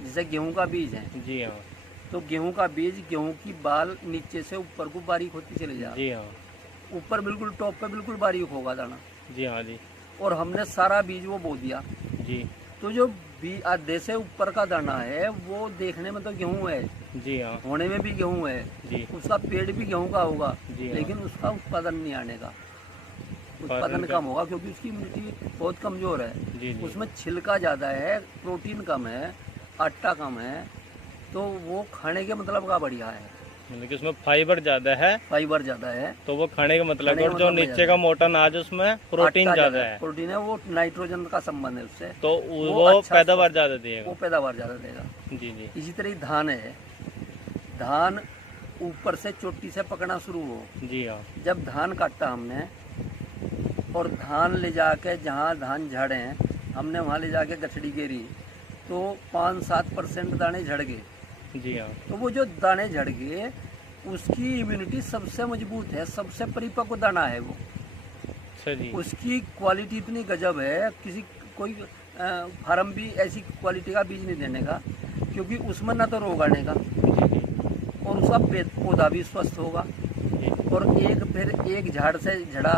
जैसे गेहूं का बीज है, जी हाँ। तो गेहूं का बीज, गेहूं की बाल नीचे से ऊपर को बारीक होती चली जा, जी हाँ। ऊपर बिल्कुल टॉप पे बिल्कुल बारीक होगा दाना, जी हाँ जी। और हमने सारा बीज वो बो दिया। जी। तो जो आधे से ऊपर का दाना है वो देखने में तो गेहूं है, जी हाँ। होने में भी गेहूं है, जी। उसका पेड़ भी गेहूं का होगा, जी हाँ। लेकिन उसका उत्पादन नहीं आने का, उत्पादन उत्पादन का। कम होगा क्योंकि उसकी इम्यूनिटी बहुत कमज़ोर है। जी जी। उसमें छिलका ज़्यादा है, प्रोटीन कम है, आटा कम है, तो वो खाने के मतलब का बढ़िया है। मतलब कि उसमें फाइबर ज़्यादा है, फाइबर ज़्यादा है, तो वो खाने का मतलब खाने है। का और जो मतलब में नीचे ज़्यादा का है, मोटा अनाज उसमें प्रोटीन आटा ज़्यादा है, प्रोटीन है, वो नाइट्रोजन का संबंध है उससे, तो वो अच्छा पैदावार ज़्यादा देगा। वो पैदावार ज़्यादा देगा। जी जी। इसी तरह ही धान है, धान ऊपर से चोटी से पकना शुरू हो, जी हाँ। जब धान काटा हमने और धान ले जाके जहाँ धान झड़े हैं हमने वहाँ ले जाके गठड़ी गेरी, तो 5-7% दाने झड़ गए। जी हाँ। तो वो जो दाने झड़ गए उसकी इम्यूनिटी सबसे मजबूत है, सबसे परिपक्व दाना है वो, अच्छा जी। उसकी क्वालिटी इतनी गजब है, किसी कोई फार्म भी ऐसी क्वालिटी का बीज नहीं देने का, क्योंकि उसमें ना तो रोग आने का जी जी। और उसका पौधा भी स्वस्थ होगा। जी और फिर एक झाड़ से झड़ा,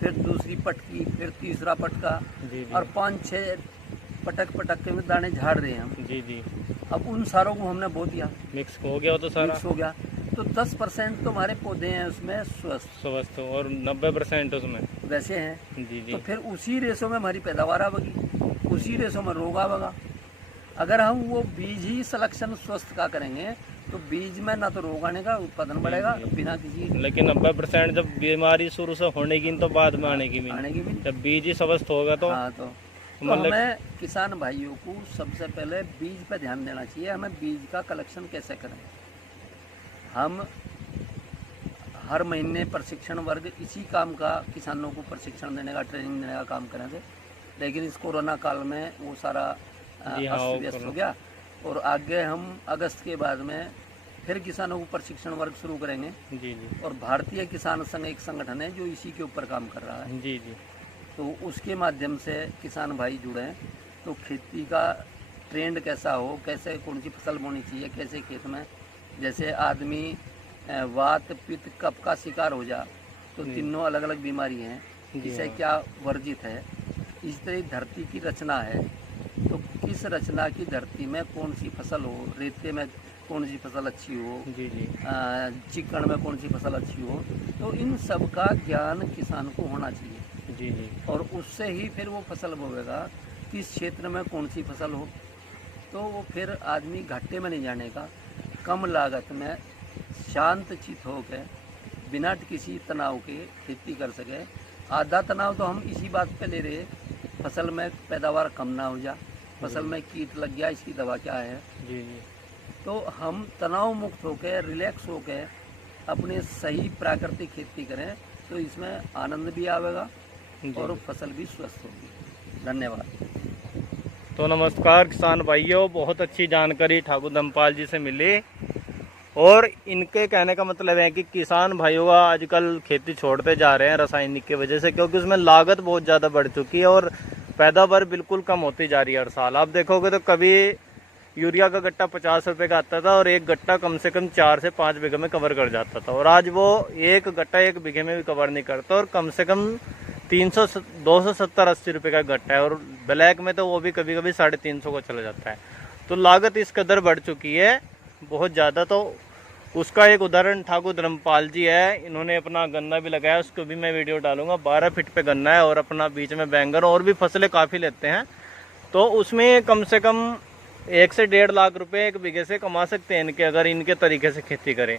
फिर दूसरी पटकी, फिर तीसरा पटका, जी। और 5-6 पटक पटक के दाने झाड़ रहे हैं हम। जी जी। अब उन सारों को हमने बो दिया, मिक्स हो गया वो तो सारा, मिक्स हो गया, तो 10% तो हमारे पौधे हैं उसमें स्वस्थ, स्वस्थ, और 90% उसमें। वैसे हैं। जी जी। तो फिर उसी रेसों में हमारी पैदावार आवेगी, उसी रेसों में रोग आवेगा। अगर हम वो बीज ही सिलेक्शन स्वस्थ का करेंगे तो बीज में ना तो रोग आने का, उत्पादन बढ़ेगा बिना किसी लेकिन 90% जब बीमारी शुरू से होने की तो बाद में आने की भी, भी। जब बीज ही स्वस्थ होगा तो हाँ, तो मतलब हमें किसान भाइयों को सबसे पहले बीज पे ध्यान देना चाहिए। हमें बीज का कलेक्शन कैसे करें। हम हर महीने प्रशिक्षण वर्ग इसी काम का किसानों को प्रशिक्षण देने का, ट्रेनिंग देने का काम करें थे, लेकिन इस कोरोना काल में वो सारा जी हाँ, अस्त व्यस्त हो गया। और आगे हम अगस्त के बाद में फिर किसानों को प्रशिक्षण वर्ग शुरू करेंगे। जी जी। और भारतीय किसान संघ एक संगठन है जो इसी के ऊपर काम कर रहा है, जी जी। तो उसके माध्यम से किसान भाई जुड़े हैं। तो खेती का ट्रेंड कैसा हो, कैसे कौन सी फसल बोनी चाहिए, कैसे खेत में, जैसे आदमी वात पित्त कफ का शिकार हो जा तो तीनों अलग अलग बीमारी हैं, इसे क्या वर्जित है। इस तरह धरती की रचना है, तो किस रचना की धरती में कौन सी फसल हो, रेते में कौन सी फसल अच्छी हो, जी जी। चिकन में कौन सी फसल अच्छी हो, तो इन सब का ज्ञान किसान को होना चाहिए। जी जी। और उससे ही फिर वो फसल बोएगा किस क्षेत्र में कौन सी फसल हो, तो वो फिर आदमी घाटे में नहीं जाने का, कम लागत में शांत चित होकर बिना किसी तनाव के खेती कर सके। आधा तनाव तो हम इसी बात पे ले रहे, फसल में पैदावार कम ना हो जा, फसल में कीट लग गया, इसकी दवा क्या है। जी जी। तो हम तनाव मुक्त होकर, रिलैक्स होकर अपने सही प्राकृतिक खेती करें, तो इसमें आनंद भी आवेगा और फसल भी स्वस्थ होगी। धन्यवाद। तो नमस्कार किसान भाइयों, बहुत अच्छी जानकारी ठाकुर धर्मपाल जी से मिली। और इनके कहने का मतलब है कि किसान भाइयों का आजकल खेती छोड़ते जा रहे हैं रासायनिक की वजह से, क्योंकि उसमें लागत बहुत ज़्यादा बढ़ चुकी है और पैदावार बिल्कुल कम होती जा रही है हर साल। आप देखोगे तो कभी यूरिया का गट्टा 50 रुपये का आता था और एक गट्टा कम से कम 4 से 5 बीघे में कवर कर जाता था, और आज वो एक गट्टा 1 बीघे में भी कवर नहीं करता, और कम से कम 270-80 रुपये का गट्टा है, और ब्लैक में तो वो भी कभी कभी 350 को चला जाता है। तो लागत इस कदर बढ़ चुकी है बहुत ज़्यादा। तो उसका एक उदाहरण ठाकुर धर्मपाल जी है, इन्होंने अपना गन्ना भी लगाया, उसको भी मैं वीडियो डालूंगा। 12 फीट पे गन्ना है और अपना बीच में बैंगन और भी फसलें काफ़ी लेते हैं, तो उसमें कम से कम 1 से 1.5 लाख रुपए 1 बीघे से कमा सकते हैं इनके, अगर इनके तरीके से खेती करें।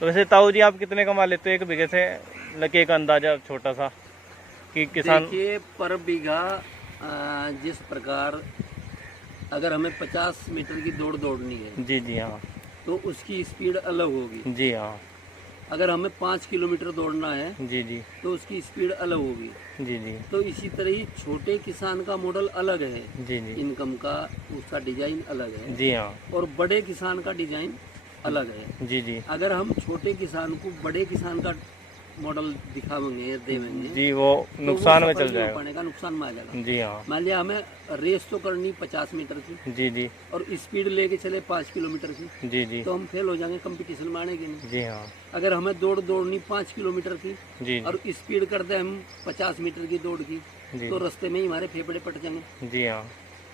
तो वैसे ताऊ जी आप कितने कमा लेते हो 1 बीघे से, लगे एक अंदाजा छोटा सा कि किसान। देखिए, पर बीघा जिस प्रकार अगर हमें 50 मीटर की दौड़ दौड़नी है, जी जी हाँ। तो उसकी स्पीड अलग होगी। जी हाँ। अगर हमें 5 किलोमीटर दौड़ना है जी जी। तो उसकी स्पीड अलग होगी। जी जी। तो इसी तरह ही छोटे किसान का मॉडल अलग है, जी जी। इनकम का उसका डिजाइन अलग है। जी हाँ। और बड़े किसान का डिजाइन अलग है। जी जी। अगर हम छोटे किसान को बड़े किसान का मॉडल दिखावेंगे देवेंगे जी, वो तो नुकसान वो में सफल चल नहीं हो जाएगा। पाने का, नुकसान में आ जाएगा। जी हाँ। मान लिया हमें रेस तो करनी 50 मीटर की जी जी और स्पीड लेके चले 5 किलोमीटर की, जी जी तो हम फेल हो जाएंगे, कंपटीशन में आने के नहीं। जी हाँ। अगर हमें दौड़नी 5 किलोमीटर की जी और स्पीड कर दे हम 50 मीटर की दौड़ की, जी तो रास्ते में ही हमारे फेफड़े पट जाएंगे। जी हाँ।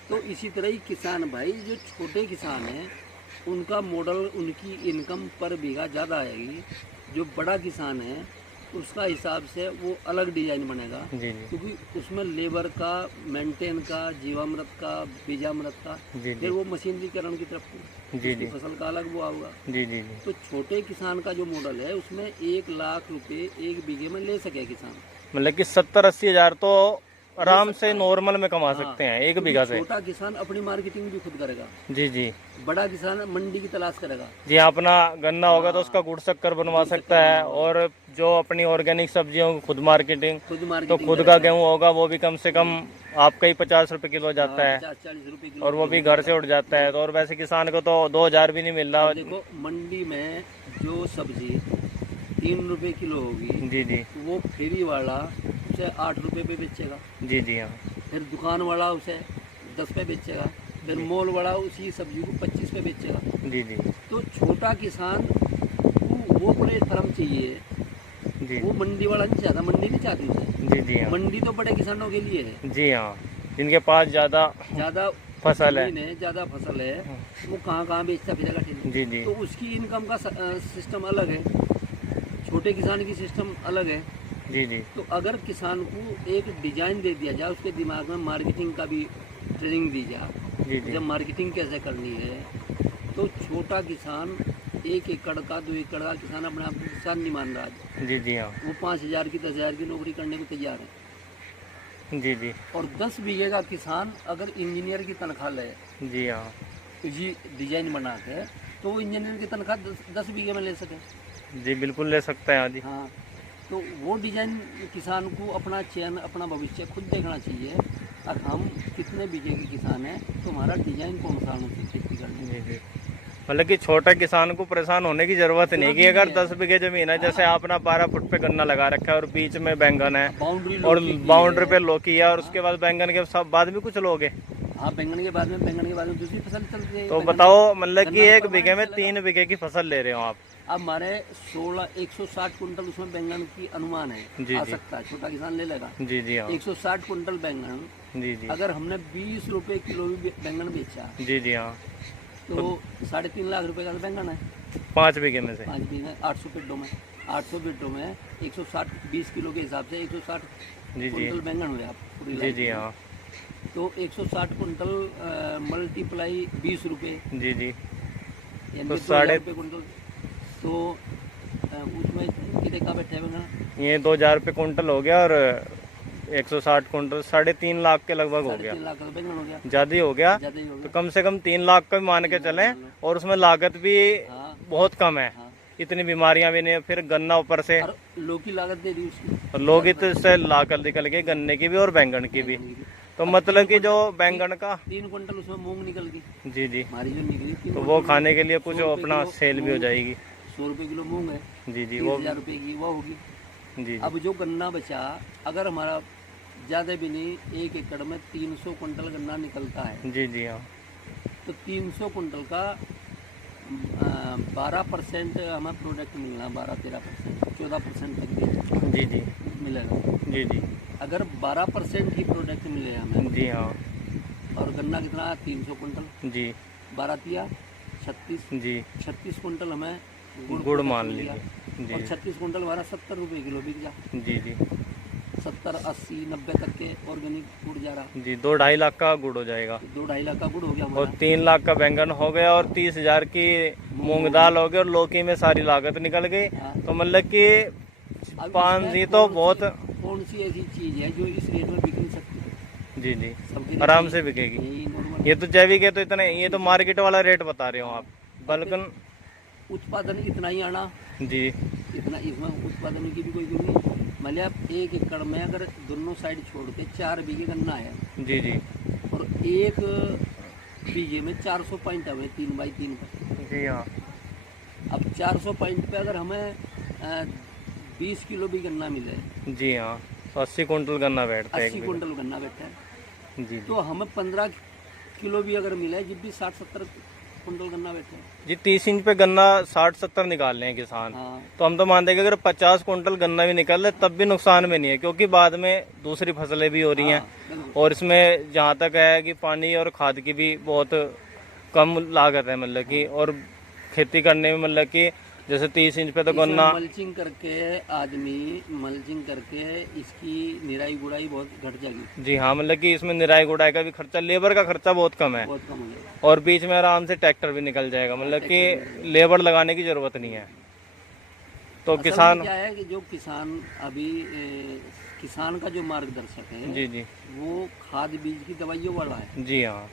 तो इसी तरह ही किसान भाई, जो छोटे किसान हैं उनका मॉडल, उनकी इनकम पर बीघा ज़्यादा आएगी। जो बड़ा किसान है उसका हिसाब से वो अलग डिजाइन बनेगा, जी जी क्योंकि उसमें लेबर का, मेंटेन का, जीवामृत का, बीजामृत का, जी फिर वो मशीनरीकरण की तरफ जी उसकी जी फसल का अलग वो आऊगा। जी जी जी। तो छोटे किसान का जो मॉडल है उसमें 1 लाख रुपए 1 बीघे में ले सके किसान। मतलब कि 70-80 हजार तो आराम सकता से है। नॉर्मल में कमा हाँ, सकते हैं 1 क्योंकि बीघा से। छोटा किसान अपनी मार्केटिंग भी खुद करेगा, जी जी बड़ा किसान मंडी की तलाश करेगा। जी हाँ, अपना गन्ना होगा तो उसका गुड़ शक्कर बनवा सकता है, और जो अपनी ऑर्गेनिक सब्जियों की खुद मार्केटिंग, खुद तो मार्केटिंग खुद का गेहूँ होगा वो भी कम से कम आपका ही 50 रुपए किलो जाता है, 50-40 रुपए किलो। और वो भी घर से उठ जाता है। तो और वैसे किसान को तो 2000 भी नहीं मिल रहा। देखो मंडी में जो सब्जी 3 रुपए किलो होगी, जी जी वो फेरी वाला उसे 8 रुपए पे बेचेगा, जी जी हाँ फिर दुकान वाला उसे 10 पे बेचेगा, फिर मॉल वाला उसी सब्जी को 25 पे बेचेगा। जी जी तो छोटा किसान को वो प्लेटफॉर्म चाहिए, जी वो मंडी वाला नहीं चाहता, मंडी नहीं चाहती उसे। जी जी हाँ मंडी तो बड़े किसानों के लिए है, जी हाँ, जिनके पास ज़्यादा ज्यादा फसल है। जमीन है, ज्यादा फसल है, वो कहाँ बेचता फिरेगा ठीक। जी जी तो उसकी इनकम का सिस्टम अलग है, छोटे किसान की सिस्टम अलग है। जी जी तो अगर किसान को एक डिजाइन दे दिया जाए, उसके दिमाग में मार्केटिंग का भी ट्रेनिंग दी जाए, जी जी जब मार्केटिंग कैसे करनी है, तो छोटा किसान 1 एकड़ का 2 एकड़ का किसान अपने आप को किसान नहीं मान रहा है। जी जी हाँ वो 5,000 की 10,000 की नौकरी करने को तैयार है। जी जी और 10 बीघे का किसान अगर इंजीनियर की तनख्वाह ले, जी हाँ जी डिजाइन बना के, तो वो इंजीनियर की तनख्वाह 10 बीघे में ले सके। जी बिल्कुल ले सकते हैं। हाँ जी हाँ, तो वो डिजाइन किसान को अपना चयन, अपना भविष्य खुद देखना चाहिए। अब हम कितने बीघे के किसान हैं, तो हमारा डिजाइन कौन सा होना चाहिए खेती करने में। जी जी मतलब कि छोटा किसान को परेशान होने की जरूरत नहीं कि अगर 10 बीघे जमीन है, जैसे आपने 12 फुट पे गन्ना लगा रखा है और बीच में बैंगन है बाउंड्री और बाउंड्री पे लौकी है, और उसके बाद बैंगन के सब बाद भी कुछ लोगे, हाँ, बैंगन के बाद में दूसरी फसल चलती है। तो बैंगन- बताओ मतलब कि गन्ना 1 तो बीघे में चलेगा। 3 बीघे की फसल ले रहे हो आप। अब हमारे 160 कुंटल उसमें बैंगन की अनुमान है, जी, आ जी। सकता है, छोटा किसान ले लेगा। जी जी हाँ 160 कुंटल बैंगन, जी जी अगर हमने 20 रुपए किलो भी बैंगन बेचा, जी जी हाँ तो 3.5 लाख रुपए का तो बैंगन है। 5 बीघे में से। 5 बीघे 800 पेड्डों में, 800 पेड्डों में 160, 20 किलो के हिसाब से 160 जी जी कुंटल बैंगन हुए आप पूरी जी लाइन जी में। हाँ तो 160 कुंटल मल्टीप्लाई 20 रुपए, जी जी यानी तो 2,000 रुपये कुंटल। तो उसमें कितने का बैठे बैंगन? ये 2000 रुपये कुंटल हो गया, और 160 कुंटल 3.5 लाख के लगभग हो गया, 3.5 लाख का तो बैंगन हो गया, ज्यादा ही हो गया। ज़्यादा ही हो तो गया। कम से कम 3 लाख का भी मान के चलें, और उसमें लागत भी हाँ बहुत कम है, हाँ, इतनी बीमारियां भी नहीं है, फिर गन्ना ऊपर से, और लोग की लागत दे दी उसकी, और लोग इससे लागत निकल गई गन्ने की भी और बैंगन की भी। तो मतलब कि जो बैंगन का 3 कुंटल उसमें मूंग निकल गई जी जी, हमारी जो निकली, 3 तो वो कुंटल खाने के लिए कुछ 100 रुपए अपना किलो सेल भी हो मूंग, जाएगी। 100 रुपए किलो मूंग है, जी जी वो 30,000 रुपए की वो होगी। जी जी अब जो गन्ना बचा, अगर हमारा ज़्यादा भी नहीं 1 एकड़ में 300 कुंटल गन्ना निकलता है, जी जी हाँ तो 300 कुंटल का 12% हमें प्रोडक्ट मिलना, 12-13%, 14% तक भी जी जी मिलेगा। जी जी अगर 12% ही प्रोडक्ट मिले हमें, जी हाँ और गन्ना कितना 300 कुंटल, जी 12 36 जी 36 कुंटल हमें गुड़ product मान मिल लीजिए। गया। और जी 36 कुंटल हमारा 70 रुपए किलो बिक जा, जी जी 70, 80, 90 तक के ऑर्गेनिक गुड़ जा रहा। जी 2-2.5 लाख का गुड़ हो जाएगा, 2-2.5 लाख का गुड़ हो गया और हमारा। 3 लाख का बैंगन हो गया, और 30,000 की मूंग दाल हो गई, और लौकी में सारी लागत निकल गई। हाँ। तो मतलब कि अब 5 इसमें जी तो बहुत कौन सी ऐसी चीज है जो इस रेट में बिक नहीं सकती? जी जी सबके आराम रेट से बिकेगी। यही नॉर्मल ये तो जैविक है, तो इतने ये तो मार्केट वाला रेट बता रहे हो आप, बल्कि उत्पादन इतना ही आना, जी इतना, इसमें उत्पादन की भी कोई कमी नहीं। मान लिया 1 एकड़ में अगर दोनों साइड छोड़ के 4 बीघे गन्ना है, जी जी और 1 बीघे में 400 पॉइंट हमें 3x3 पर। जी हाँ अब 400 पॉइंट पे अगर हमें 20 किलो भी गन्ना मिले। जी हाँ, 80 कुंटल गन्ना बैठता है 80 कुंटल गन्ना बैठा है। जी तो हमें 15 किलो भी अगर मिला है, जब भी 60-70 कुंटल गन्ना बैठा है। जी। 30 इंच पे गन्ना 60-70 निकाल रहे हैं किसान। हाँ तो हम तो मानते हैं कि अगर 50 कुंटल गन्ना भी निकल रहे तब भी नुकसान में नहीं है, क्योंकि बाद में दूसरी फसलें भी हो रही हैं। बिल्कुल। और इसमें जहाँ तक है कि पानी और खाद की भी बहुत कम लागत है, मतलब कि, और खेती करने में मतलब कि जैसे 30 इंच पे तो गन्ना मल्चिंग करके मल्चिंग करके इसकी निराई गुड़ाई बहुत घट जाएगी। जी हाँ, मतलब कि इसमें निराई गुड़ाई का भी खर्चा, लेबर का खर्चा बहुत कम है, बहुत कम हो जाएगा। और बीच में आराम से ट्रैक्टर भी निकल जाएगा, मतलब कि लेबर लगाने की जरूरत नहीं है। तो असल में किसान क्या है कि जो किसान अभी किसान का जो मार्गदर्शक है जी जी वो खाद बीज की दवाइयों वाला है। जी हाँ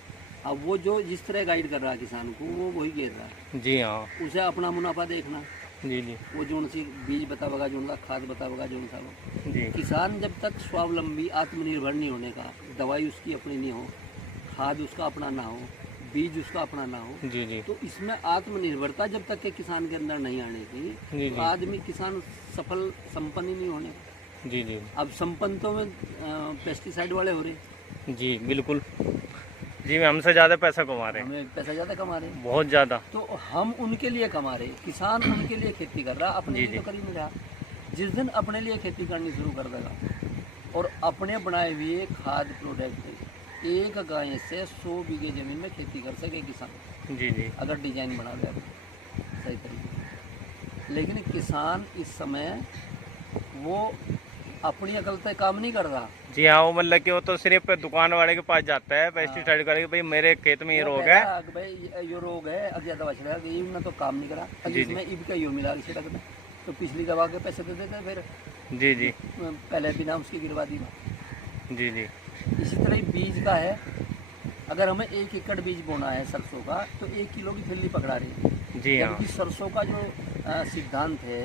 अब वो जो जिस तरह गाइड कर रहा है किसान को, वो वही कह रहा है। जी हाँ उसे अपना मुनाफा देखना, जी जी वो जो उनसे बीज बतावेगा, जो उनका खाद बतावेगा, जो उनका वो। जी किसान जब तक स्वावलंबी आत्मनिर्भर नहीं होने का, दवाई उसकी अपनी नहीं हो, खाद उसका अपना ना हो, बीज उसका अपना ना हो, जी जी तो इसमें आत्मनिर्भरता जब तक के किसान के अंदर नहीं आने की, जी तो जी आदमी किसान सफल संपन्न ही नहीं होने। जी जी अब संपन्न तो में पेस्टिसाइड वाले हो रहे, जी बिल्कुल जी। हमसे ज्यादा पैसा कमा रहे हैं, हमें पैसा ज़्यादा कमा रहे हैं, बहुत ज्यादा। तो हम उनके लिए कमा रहे। किसान उनके लिए खेती कर रहा, अपने जी, लिए तो जी। कर ही नहीं रहा। जिस दिन अपने लिए खेती करनी शुरू कर देगा और अपने बनाए हुए खाद प्रोडक्ट एक गाय से 100 बीघे जमीन में खेती कर सके किसान, जी जी अगर डिजाइन बना दे सही तरीके से। लेकिन किसान इस समय वो अपनी अकल से काम नहीं कर रहा। जी हाँ, वो मतलब कि वो तो सिर्फ दुकान वाले के पास जाता है पेस्टिसाइड करके, भाई मेरे खेत में ये वो रोग कहता है। कि भाई ये रोग है, अब ज्यादा बच रहा है, ये ना तो काम नहीं करा, अब जी, इसमें इब का यो मिला के छिड़क दे, तो पिछली दवा के पैसे दे देते, फिर जी जी पहले बिना उसकी गिरवा दी। जी जी इसी तरह ही बीज का है, अगर हमें 1 एकड़ बीज बोना है सरसों का, तो 1 किलो की थैली पकड़ा रही है। जी हाँ जबकि सरसों का जो सिद्धांत है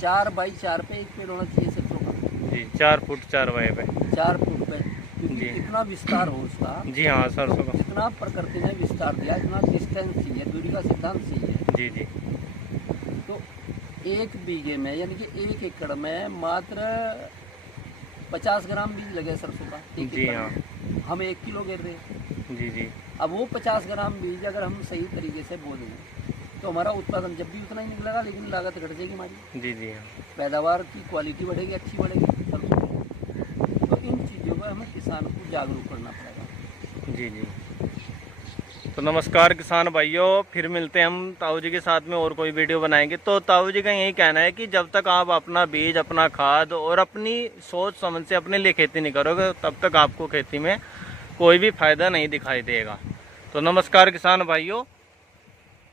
4 बाई 4 पे एक पेड़ होना चाहिए सरसों का, जी। 4 फुट 4 वाई पे 4 फुट पे, क्योंकि जी। इतना विस्तार हो उसका, जी हाँ, सरसों का जितना प्रकृति ने विस्तार दिया, इतना डिस्टेंस चाहिए, दूरी का सिद्धांत चाहिए। जी जी तो 1 बीघे में यानी कि 1 एकड़ में मात्र 50 ग्राम बीज लगे सरसों का, एक जी एकड़ हाँ में। हम 1 किलो गिर रहे हैं। जी जी अब वो 50 ग्राम बीज अगर हम सही तरीके से बो दें तो हमारा उत्पादन जब भी उतना ही निकलेगा, लेकिन लागत घट जाएगी हमारी, जी जी हाँ पैदावार की क्वालिटी बढ़ेगी, अच्छी बढ़ेगी सरसों की। तो इन चीज़ों पर हमें किसान को जागरूक करना पड़ेगा। जी जी। तो नमस्कार किसान भाइयों, फिर मिलते हैं हम ताऊ जी के साथ में, और कोई वीडियो बनाएंगे। तो ताऊ जी का यही कहना है कि जब तक आप अपना बीज, अपना खाद और अपनी सोच समझ से अपने लिए खेती नहीं करोगे, तब तक आपको खेती में कोई भी फायदा नहीं दिखाई देगा। तो नमस्कार किसान भाइयों।